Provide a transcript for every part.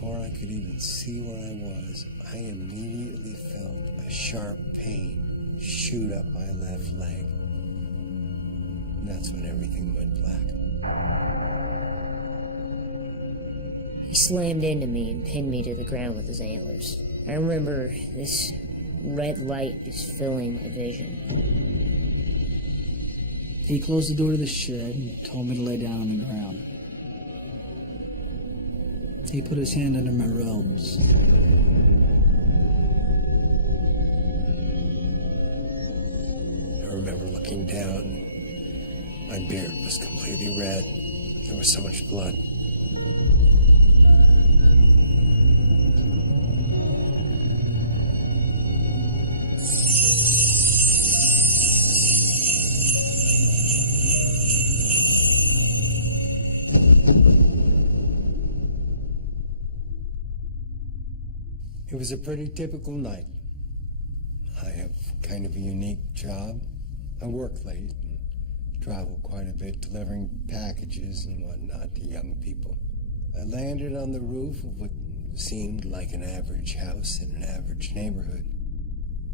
Before I could even see where I was, I immediately felt a sharp pain shoot up my left leg. And that's when everything went black. He slammed into me and pinned me to the ground with his antlers. I remember this red light just filling my vision. He closed the door to the shed and told me to lay down on the ground. He put his hand under my robes. I remember looking down. My beard was completely red. There was so much blood. It was a pretty typical night. I have kind of a unique job. I work late and travel quite a bit delivering packages and whatnot to young people. I landed on the roof of what seemed like an average house in an average neighborhood.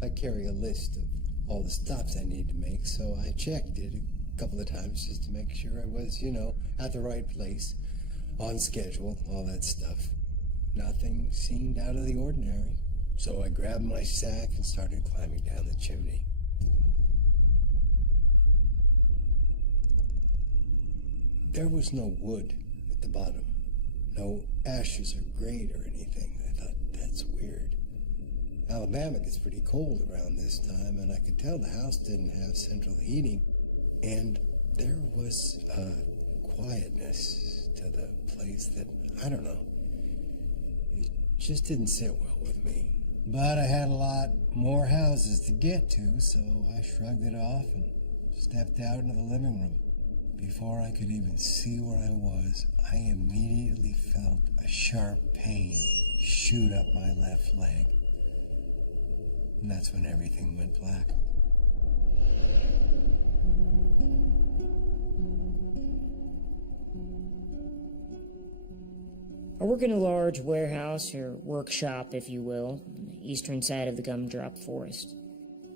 I carry a list of all the stops I need to make, so I checked it a couple of times just to make sure I was, at the right place, on schedule, all that stuff. Nothing seemed out of the ordinary, so I grabbed my sack and started climbing down the chimney. There was no wood at the bottom, no ashes or grate or anything. I thought, that's weird. Alabama gets pretty cold around this time, and I could tell the house didn't have central heating, and there was a quietness to the place that, I don't know, it just didn't sit well with me. But I had a lot more houses to get to, so I shrugged it off and stepped out into the living room. Before I could even see where I was, I immediately felt a sharp pain shoot up my left leg. And that's when everything went black. I work in a large warehouse, or workshop, if you will, on the eastern side of the gumdrop forest.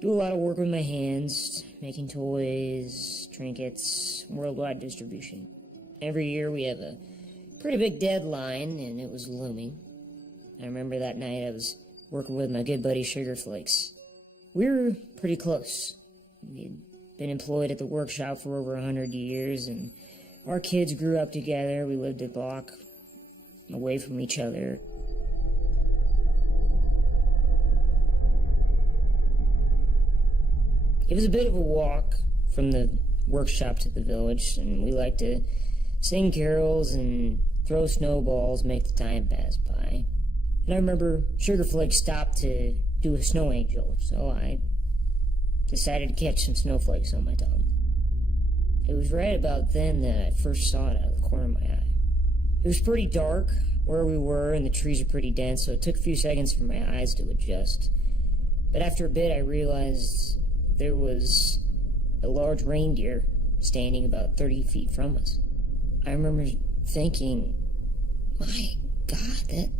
Do a lot of work with my hands, making toys, trinkets, worldwide distribution. Every year we have a pretty big deadline, and it was looming. I remember that night I was working with my good buddy Sugar Flakes. We were pretty close. We'd been employed at the workshop for over 100 years, and our kids grew up together. We lived a block away from each other. It was a bit of a walk from the workshop to the village, and we liked to sing carols and throw snowballs, make the time pass by. And I remember Sugar Flakes stopped to do a snow angel, so I decided to catch some snowflakes on my tongue. It was right about then that I first saw it out of the corner of my eye. It was pretty dark where we were, and the trees are pretty dense, so it took a few seconds for my eyes to adjust. But after a bit, I realized there was a large reindeer standing about 30 feet from us. I remember thinking, my God,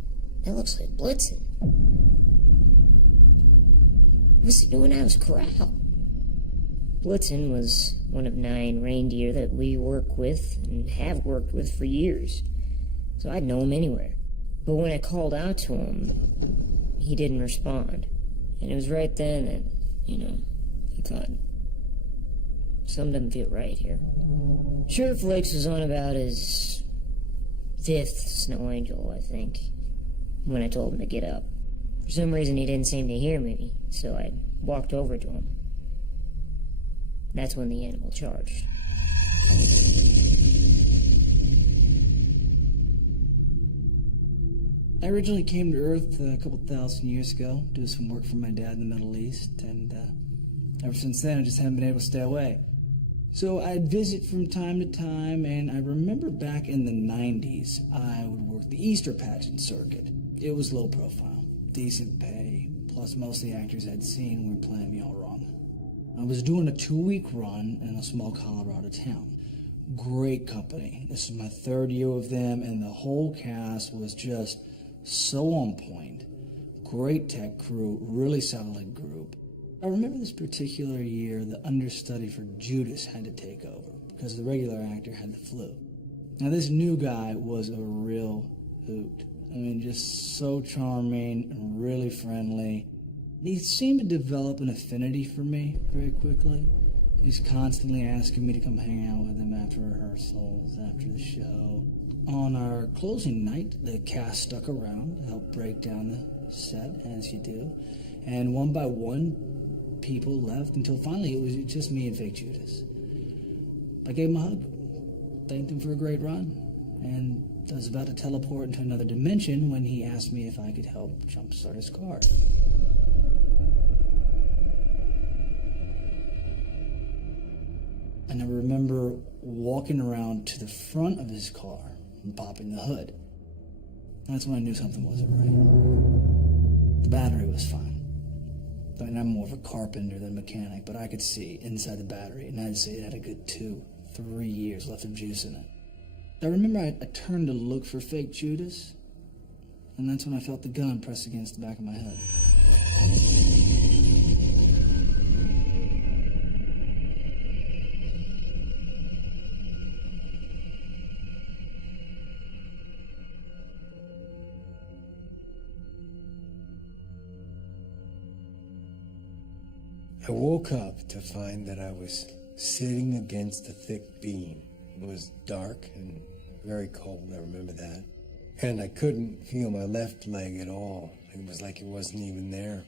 that looks like Blitzen. What's he doing out of his corral? Blitzen was one of 9 reindeer that we work with and have worked with for years, so I'd know him anywhere. But when I called out to him, he didn't respond. And it was right then that, I thought, something doesn't feel right here. Sugar Flakes was on about his 5th snow angel, I think, when I told him to get up. For some reason, he didn't seem to hear me, so I walked over to him. That's when the animal charged. I originally came to Earth a couple thousand years ago, doing some work for my dad in the Middle East, and ever since then I just haven't been able to stay away. So I'd visit from time to time, and I remember back in the 90s, I would work the Easter pageant circuit. It was low profile, decent pay, plus most of the actors I'd seen were playing me all wrong. I was doing a 2-week run in a small Colorado town. Great company. This is my 3rd year with them, and the whole cast was just So on point. Great tech crew, really solid group. I remember this particular year, the understudy for Judas had to take over because the regular actor had the flu. Now, this new guy was a real hoot. I mean, just so charming and really friendly. He seemed to develop an affinity for me very quickly. He's constantly asking me to come hang out with him after rehearsals, after the show. On our closing night, the cast stuck around to help break down the set, as you do. And one by one, people left until finally it was just me and Fake Judas. I gave him a hug, thanked him for a great run, and I was about to teleport into another dimension when he asked me if I could help jumpstart his car. And I remember walking around to the front of his car and popping the hood. That's when I knew something wasn't right. The battery was fine. I mean, I'm more of a carpenter than a mechanic, but I could see inside the battery, and I'd say it had a good 2-3 years left of juice in it. I remember I turned to look for Fake Judas, and that's when I felt the gun press against the back of my head. I woke up to find that I was sitting against a thick beam. It was dark and very cold, I remember that. And I couldn't feel my left leg at all. It was like it wasn't even there.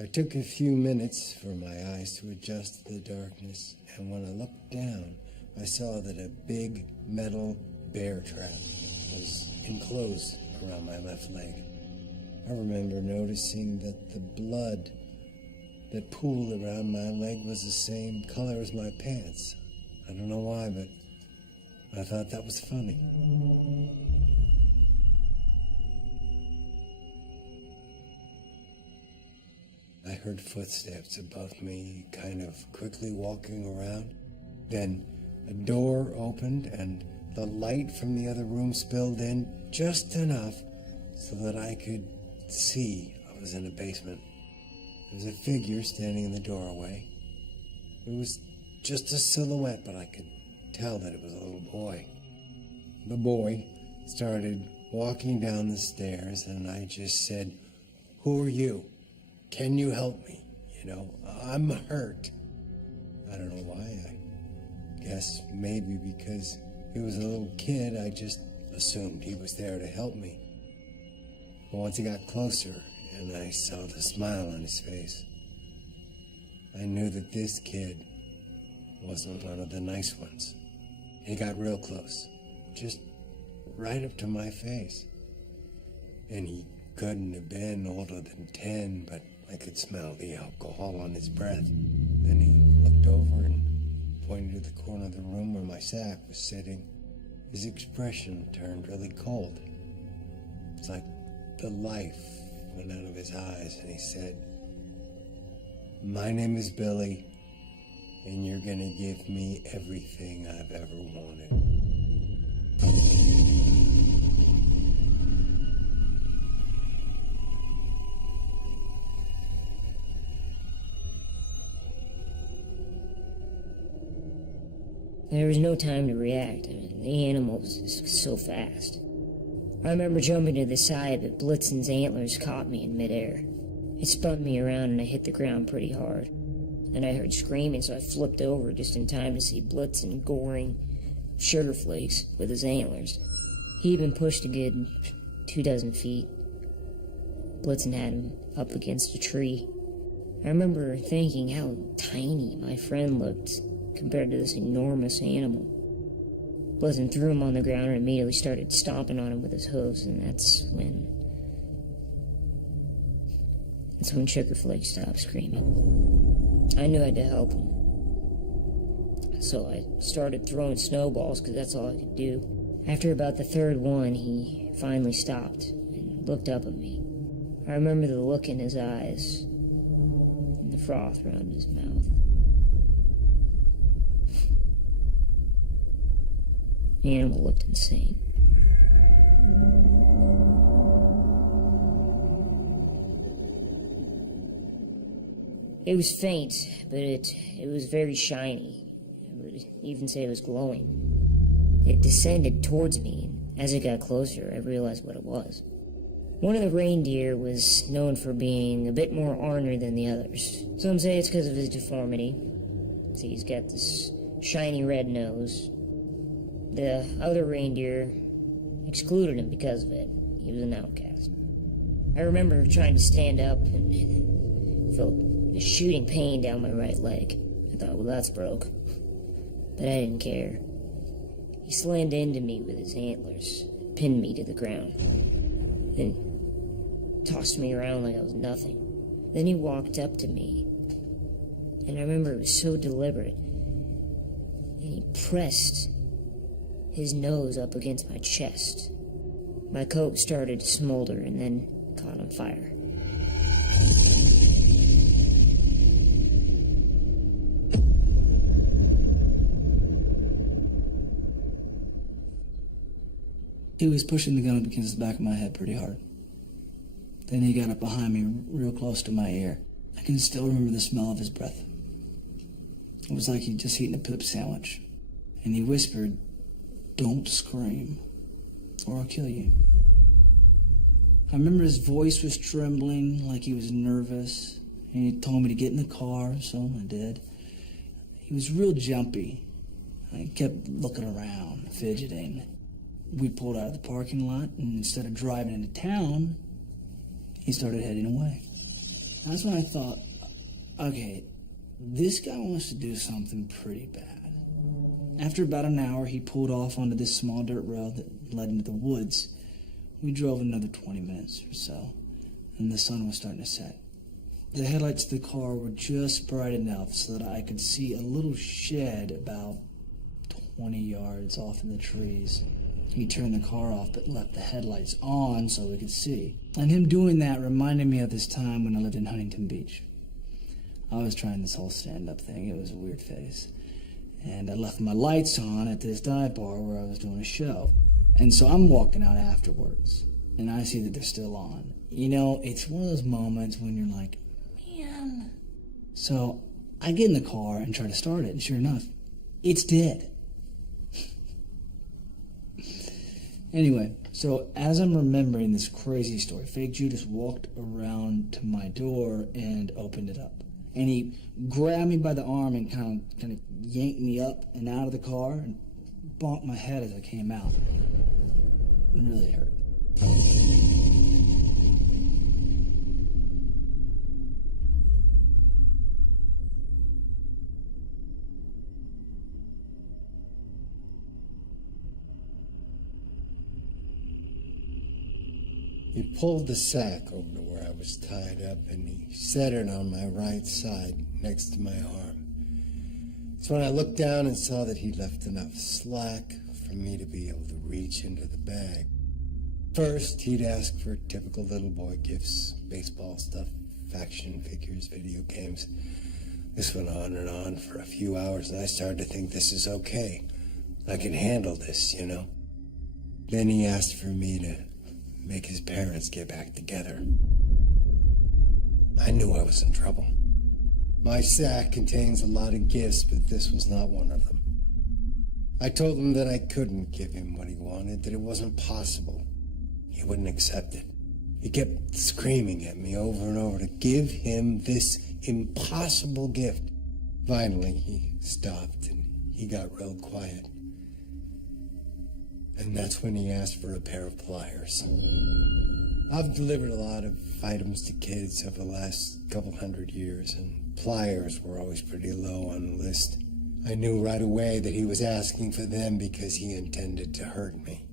I took a few minutes for my eyes to adjust to the darkness, and when I looked down, I saw that a big metal bear trap was enclosed around my left leg. I remember noticing that the blood that pooled around my leg was the same color as my pants. I don't know why, but I thought that was funny. I heard footsteps above me, kind of quickly walking around. Then a door opened and the light from the other room spilled in just enough so that I could see I was in a basement. There was a figure standing in the doorway. It was just a silhouette, but I could tell that it was a little boy. The boy started walking down the stairs, and I just said, "Who are you? Can you help me? I'm hurt." I don't know why. I guess maybe because he was a little kid, I just assumed he was there to help me. But once he got closer, and I saw the smile on his face, I knew that this kid wasn't one of the nice ones. He got real close, just right up to my face. And he couldn't have been older than 10, but I could smell the alcohol on his breath. Then he looked over and pointed to the corner of the room where my sack was sitting. His expression turned really cold. It's like the life went out of his eyes, and he said, "My name is Billy, and you're gonna give me everything I've ever wanted." There was no time to react. The animal was so fast. I remember jumping to the side, but Blitzen's antlers caught me in midair. It spun me around and I hit the ground pretty hard. Then I heard screaming, so I flipped over just in time to see Blitzen goring Sugar Flakes with his antlers. He'd been pushed a good 24 feet. Blitzen had him up against a tree. I remember thinking how tiny my friend looked compared to this enormous animal. Blitzen threw him on the ground and immediately started stomping on him with his hooves, and that's when Sugar Flake stopped screaming. I knew I had to help him, so I started throwing snowballs because that's all I could do. After about the third one, he finally stopped and looked up at me. I remember the look in his eyes and the froth around his mouth. The animal looked insane. It was faint, but it was very shiny. I would even say it was glowing. It descended towards me, and as it got closer, I realized what it was. One of the reindeer was known for being a bit more ornery than the others. Some say it's because of his deformity. See, he's got this shiny red nose. The other reindeer excluded him because of it. He was an outcast. I remember trying to stand up and felt a shooting pain down my right leg. I thought, well, that's broke. But I didn't care. He slammed into me with his antlers, pinned me to the ground, and tossed me around like I was nothing. Then he walked up to me, and I remember it was so deliberate, and he pressed his nose up against my chest. My coat started to smolder and then caught on fire. He was pushing the gun up against the back of my head pretty hard. Then he got up behind me real close to my ear. I can still remember the smell of his breath. It was like he'd just eaten a poop sandwich. And he whispered, "Don't scream, or I'll kill you." I remember his voice was trembling, like he was nervous. And he told me to get in the car, so I did. He was real jumpy. I kept looking around, fidgeting. We pulled out of the parking lot, and instead of driving into town, he started heading away. That's when I thought, okay, this guy wants to do something pretty bad. After about an hour, he pulled off onto this small dirt road that led into the woods. We drove another 20 minutes or so, and the sun was starting to set. The headlights of the car were just bright enough so that I could see a little shed about 20 yards off in the trees. He turned the car off but left the headlights on so we could see. And him doing that reminded me of this time when I lived in Huntington Beach. I was trying this whole stand-up thing. It was a weird phase. And I left my lights on at this dive bar where I was doing a show. And so I'm walking out afterwards, and I see that they're still on. You know, it's one of those moments when you're like, man. So I get in the car and try to start it, and sure enough, it's dead. Anyway, so as I'm remembering this crazy story, Fake Judas walked around to my door and opened it up. And he grabbed me by the arm and kind of yanked me up and out of the car and bonked my head as I came out. It really hurt. He pulled the sack over to where I was tied up, and he set it on my right side next to my arm. So when I looked down and saw that he'd left enough slack for me to be able to reach into the bag. First, he'd ask for typical little boy gifts, baseball stuff, action figures, video games. This went on and on for a few hours, and I started to think this is okay. I can handle this, you know. Then he asked for me to make his parents get back together. I knew I was in trouble. My sack contains a lot of gifts, but this was not one of them. I told him that I couldn't give him what he wanted, that it wasn't possible. He wouldn't accept it. He kept screaming at me over and over to give him this impossible gift. Finally, he stopped and he got real quiet. And that's when he asked for a pair of pliers. I've delivered a lot of items to kids over the last couple 100 years, and pliers were always pretty low on the list. I knew right away that he was asking for them because he intended to hurt me.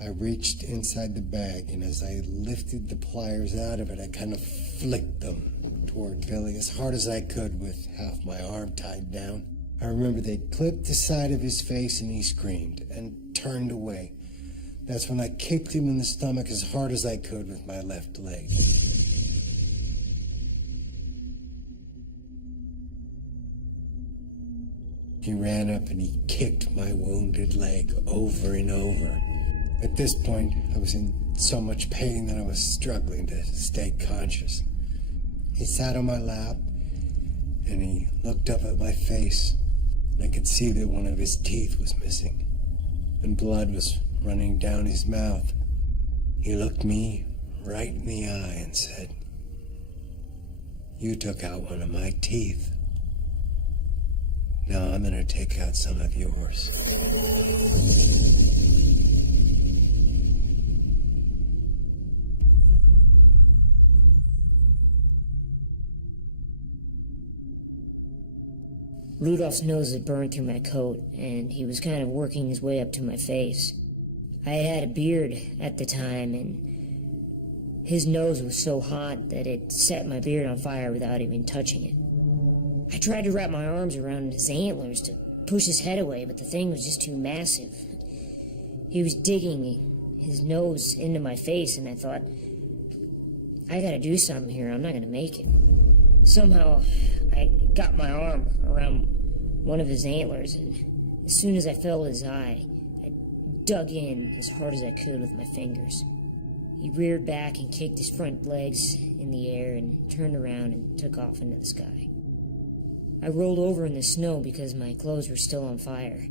I reached inside the bag, and as I lifted the pliers out of it, I kind of flicked them toward Billy as hard as I could with half my arm tied down. I remember they clipped the side of his face, and he screamed and turned away. That's when I kicked him in the stomach as hard as I could with my left leg. He ran up and he kicked my wounded leg over and over. At this point, I was in so much pain that I was struggling to stay conscious. He sat on my lap and he looked up at my face, and I could see that one of his teeth was missing, and blood was running down his mouth. He looked me right in the eye and said, "You took out one of my teeth. Now I'm gonna take out some of yours." Rudolph's nose had burned through my coat, and he was kind of working his way up to my face. I had a beard at the time, and his nose was so hot that it set my beard on fire without even touching it. I tried to wrap my arms around his antlers to push his head away, but the thing was just too massive. He was digging his nose into my face, and I thought, I gotta do something here, I'm not gonna make it. Somehow, I got my arm around one of his antlers, and as soon as I felt his eye, I dug in as hard as I could with my fingers. He reared back and kicked his front legs in the air and turned around and took off into the sky. I rolled over in the snow because my clothes were still on fire.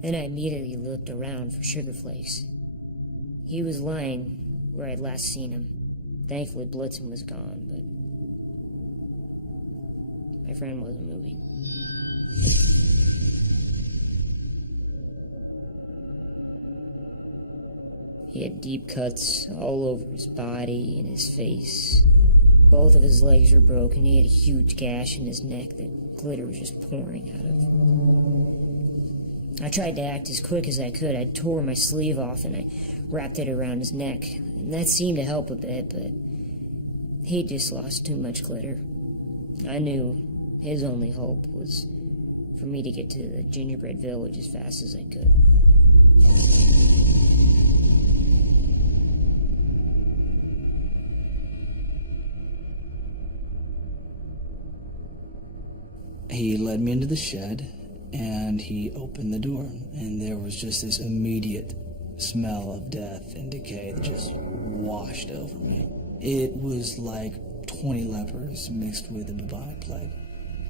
Then I immediately looked around for Sugar Flakes. He was lying where I'd last seen him. Thankfully, Blitzen was gone, but my friend wasn't moving. He had deep cuts all over his body and his face. Both of his legs were broken. He had a huge gash in his neck that glitter was just pouring out of. I tried to act as quick as I could. I tore my sleeve off and I wrapped it around his neck. And that seemed to help a bit, but he just lost too much glitter. I knew his only hope was for me to get to the gingerbread village as fast as I could. He led me into the shed, and he opened the door, and there was just this immediate smell of death and decay that just washed over me. It was like 20 lepers mixed with a bubonic plague.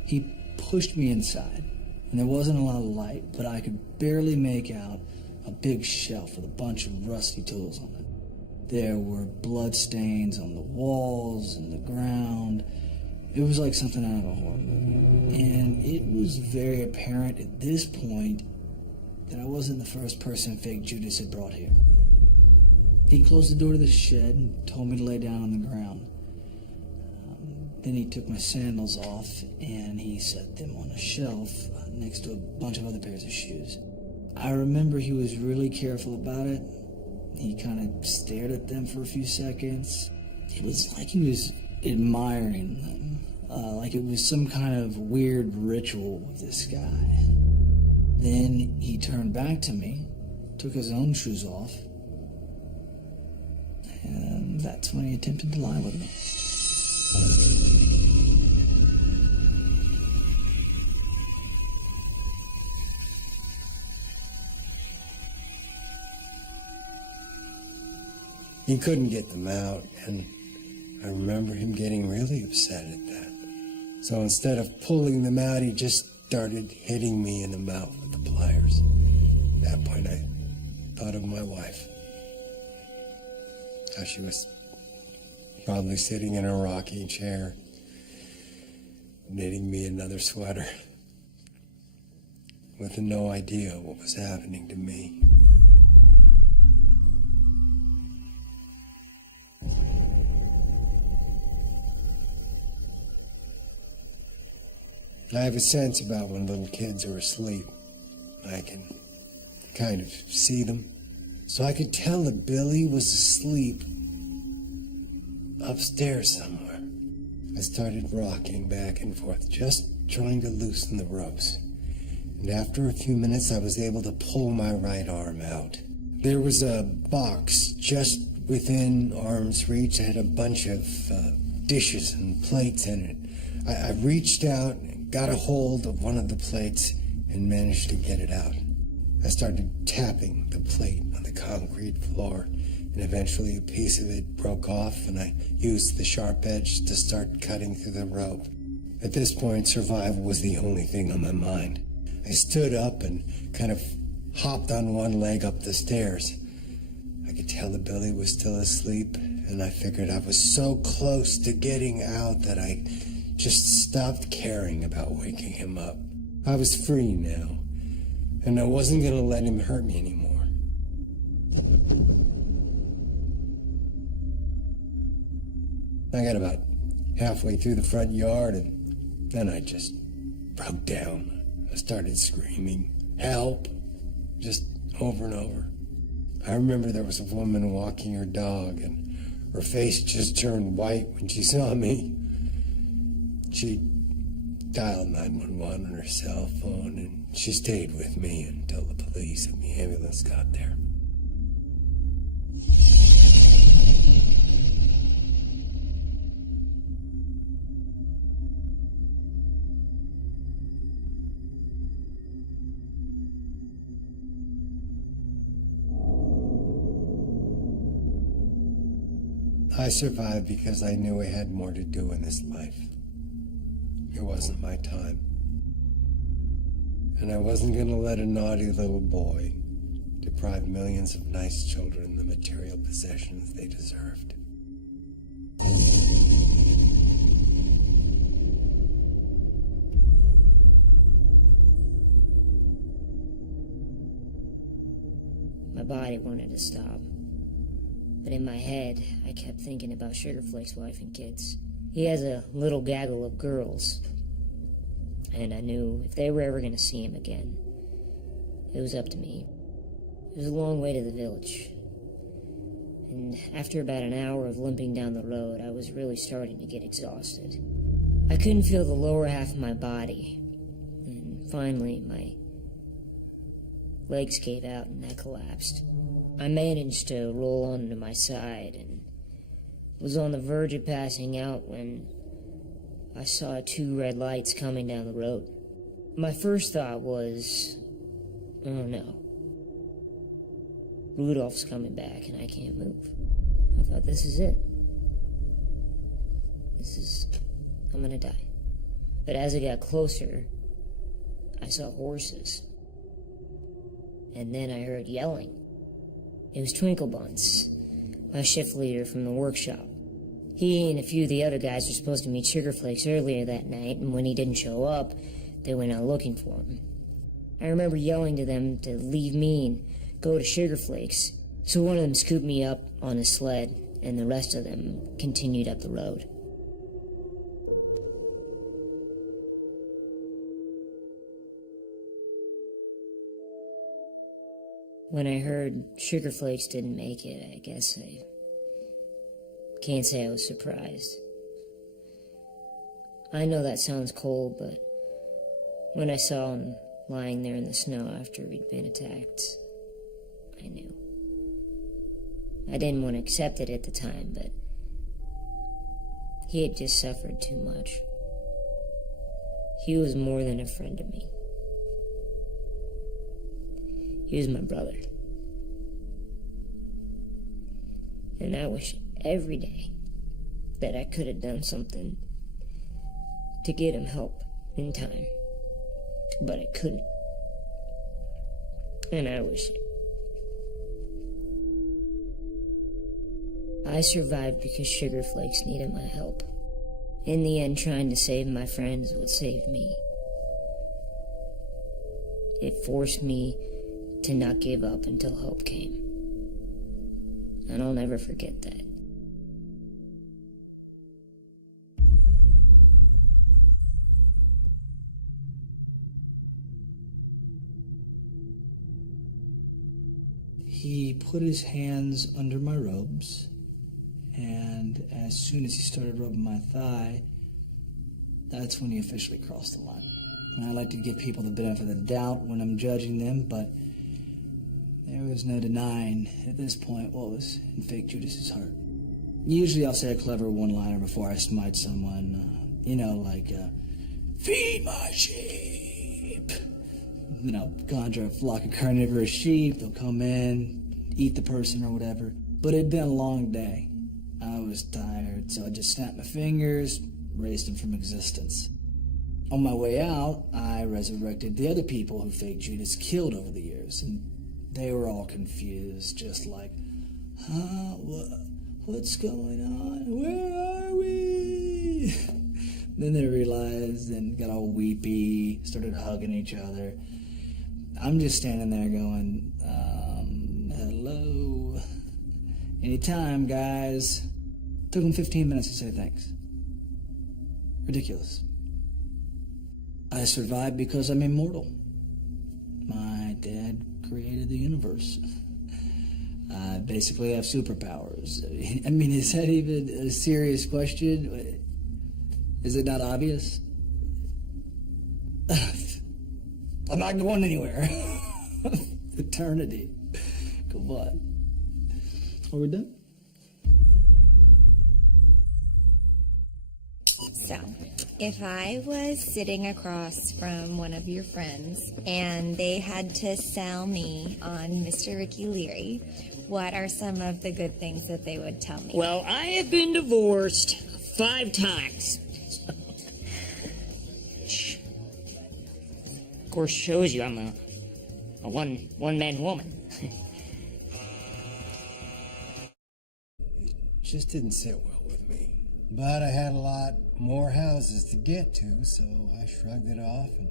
He pushed me inside, and there wasn't a lot of light, but I could barely make out a big shelf with a bunch of rusty tools on it. There were blood stains on the walls and the ground. It was like something out of a horror movie. And it was very apparent at this point that I wasn't the first person Fake Judas had brought here. He closed the door to the shed and told me to lay down on the ground. Then he took my sandals off and he set them on a shelf next to a bunch of other pairs of shoes. I remember he was really careful about it. He kind of stared at them for a few seconds. It was like he was admiring them. Like it was some kind of weird ritual with this guy. Then he turned back to me, took his own shoes off, and that's when he attempted to lie with me. He couldn't get them out, and I remember him getting really upset at that. So instead of pulling them out, he just started hitting me in the mouth with the pliers. At that point, I thought of my wife. How she was probably sitting in a rocking chair, knitting me another sweater, with no idea what was happening to me. I have a sense about when little kids are asleep. I can kind of see them. So I could tell that Billy was asleep upstairs somewhere. I started rocking back and forth, just trying to loosen the ropes. And after a few minutes, I was able to pull my right arm out. There was a box just within arm's reach. It had a bunch of dishes and plates in it. I reached out, got a hold of one of the plates, and managed to get it out. I started tapping the plate on the concrete floor, and eventually a piece of it broke off, and I used the sharp edge to start cutting through the rope. At this point, survival was the only thing on my mind. I stood up and kind of hopped on one leg up the stairs. I could tell that Billy was still asleep, and I figured I was so close to getting out that I just stopped caring about waking him up. I was free now, and I wasn't going to let him hurt me anymore. I got about halfway through the front yard, and then I just broke down. I started screaming, "Help!" just over and over. I remember there was a woman walking her dog, and her face just turned white when she saw me. She dialed 911 on her cell phone, and she stayed with me until the police and the ambulance got there. I survived because I knew I had more to do in this life. It wasn't my time. And I wasn't going to let a naughty little boy deprive millions of nice children the material possessions they deserved. My body wanted to stop. But in my head, I kept thinking about Sugarflake's wife and kids. He has a little gaggle of girls. And I knew if they were ever going to see him again, it was up to me. It was a long way to the village. And after about an hour of limping down the road, I was really starting to get exhausted. I couldn't feel the lower half of my body. And finally, my legs gave out and I collapsed. I managed to roll onto my side and was on the verge of passing out when I saw 2 red lights coming down the road. My first thought was, oh no, Rudolph's coming back and I can't move. I thought, this is it. I'm gonna die. But as I got closer, I saw horses. And then I heard yelling. It was Twinkle Buns, my shift leader from the workshop. He and a few of the other guys were supposed to meet Sugarflakes earlier that night, and when he didn't show up, they went out looking for him. I remember yelling to them to leave me and go to Sugarflakes, so one of them scooped me up on a sled, and the rest of them continued up the road. When I heard Sugarflakes didn't make it, I guess I can't say I was surprised. I know that sounds cold, but when I saw him lying there in the snow after he'd been attacked, I knew. I didn't want to accept it at the time, but he had just suffered too much. He was more than a friend to me. He was my brother. And I wish every day that I could have done something to get him help in time. But I couldn't. And I wish it. I survived because Sugarflakes needed my help. In the end, trying to save my friends would save me. It forced me to not give up until help came. And I'll never forget that. He put his hands under my robes, and as soon as he started rubbing my thigh, that's when he officially crossed the line. And I like to give people the benefit of the doubt when I'm judging them, but there was no denying at this point what was in fake Judas's heart. Usually I'll say a clever one-liner before I smite someone, feed my sheep. Conjure a flock of carnivorous sheep, they'll come in, eat the person or whatever. But it'd been a long day. I was tired, so I just snapped my fingers, erased him from existence. On my way out, I resurrected the other people who fake Judas killed over the years, and they were all confused, just like, huh, what's going on? Where are we? Then they realized and got all weepy, started hugging each other. I'm just standing there going, hello. Anytime, guys. Took them 15 minutes to say thanks. Ridiculous. I survived because I'm immortal. My dad created the universe. I basically have superpowers. I mean, is that even a serious question? Is it not obvious? I'm not going anywhere. Eternity. Come on. Are we done? So, if I was sitting across from one of your friends and they had to sell me on Mr. Ricky Leary, what are some of the good things that they would tell me? Well, I have been divorced 5 times. Which, of course, shows you I'm a one-man woman. It just didn't sit well with me. But I had a lot more houses to get to, so I shrugged it off and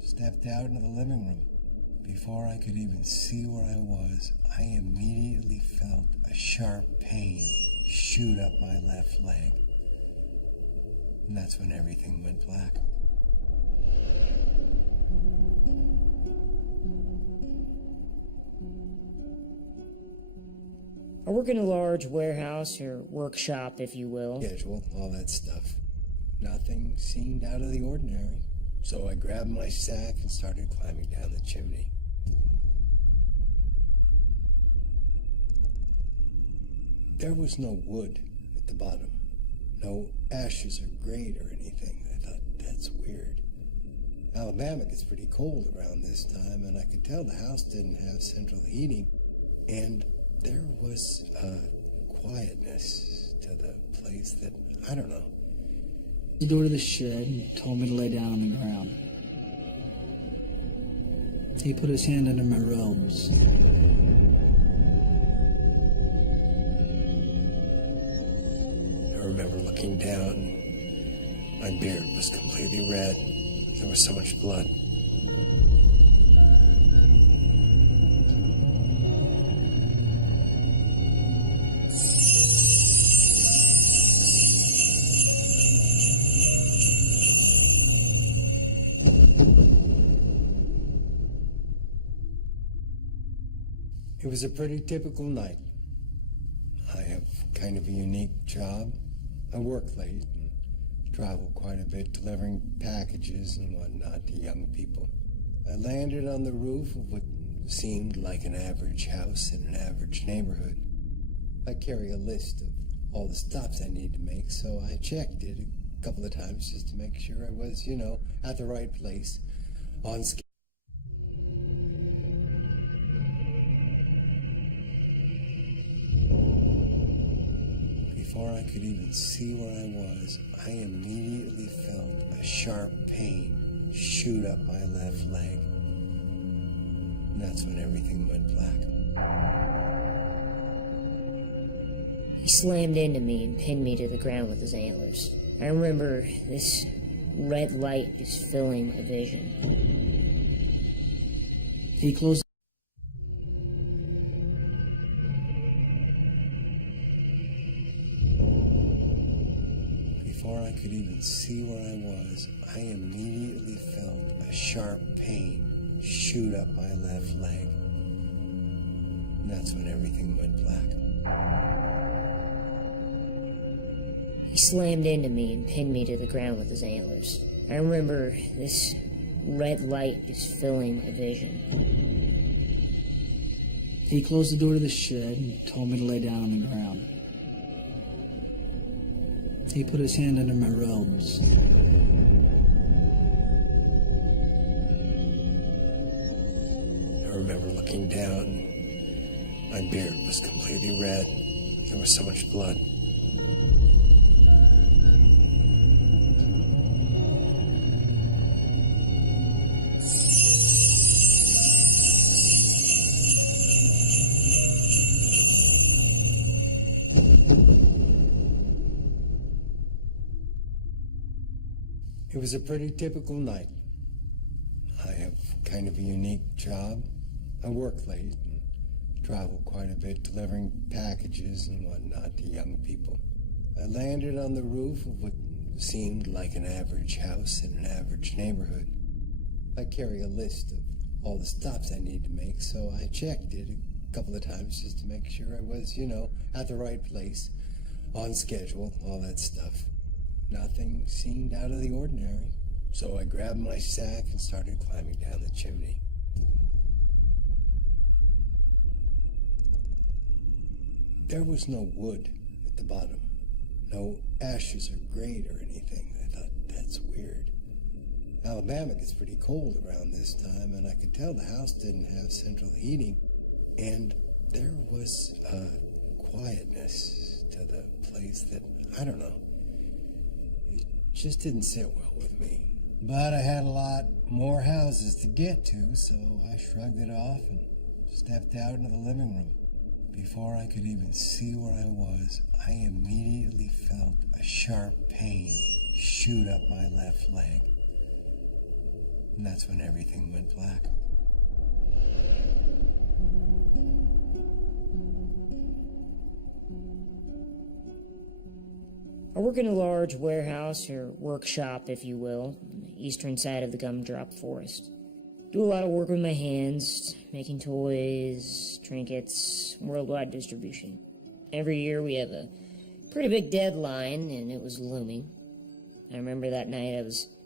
stepped out into the living room. Before I could even see where I was, I immediately felt a sharp pain shoot up my left leg. And that's when everything went black. I work in a large warehouse or workshop, if you will. Schedule, all that stuff. Nothing seemed out of the ordinary. So I grabbed my sack and started climbing down the chimney. There was no wood at the bottom. No ashes or grate or anything. I thought, that's weird. Alabama gets pretty cold around this time, and I could tell the house didn't have central heating. And there was a quietness to the place that, I don't know. The door to the shed and told me to lay down on the ground. He put his hand under my robes. I remember looking down. My beard was completely red. There was so much blood. It was a pretty typical night. I have kind of a unique job. I work late and travel quite a bit delivering packages and whatnot to young people. I landed on the roof of what seemed like an average house in an average neighborhood. I carry a list of all the stops I need to make, so I checked it a couple of times just to make sure I was, at the right place on schedule. Before I could even see where I was, I immediately felt a sharp pain shoot up my left leg. And that's when everything went black. He slammed into me and pinned me to the ground with his antlers. I remember this red light just filling my vision. He closed. Before I could even see where I was, I immediately felt a sharp pain shoot up my left leg. And that's when everything went black. He slammed into me and pinned me to the ground with his antlers. I remember this red light just filling my vision. He closed the door to the shed and told me to lay down on the ground. He put his hand under my robes. I remember looking down. My beard was completely red. There was so much blood. was a pretty typical night. I have kind of a unique job. I work late and travel quite a bit delivering packages and whatnot to young people. I landed on the roof of what seemed like an average house in an average neighborhood. I carry a list of all the stops I need to make, so I checked it a couple of times just to make sure I was, at the right place, on schedule, all that stuff. Nothing seemed out of the ordinary, so I grabbed my sack and started climbing down the chimney. There was no wood at the bottom, no ashes or grate or anything. I thought, that's weird. Alabama gets pretty cold around this time, and I could tell the house didn't have central heating. And there was a quietness to the place that, I don't know, it just didn't sit well with me. But I had a lot more houses to get to, so I shrugged it off and stepped out into the living room. Before I could even see where I was, I immediately felt a sharp pain shoot up my left leg. And that's when everything went black. I work in a large warehouse, or workshop, if you will, on the eastern side of the gumdrop forest. Do a lot of work with my hands, making toys, trinkets, worldwide distribution. Every year we have a pretty big deadline, and it was looming. I remember that night I was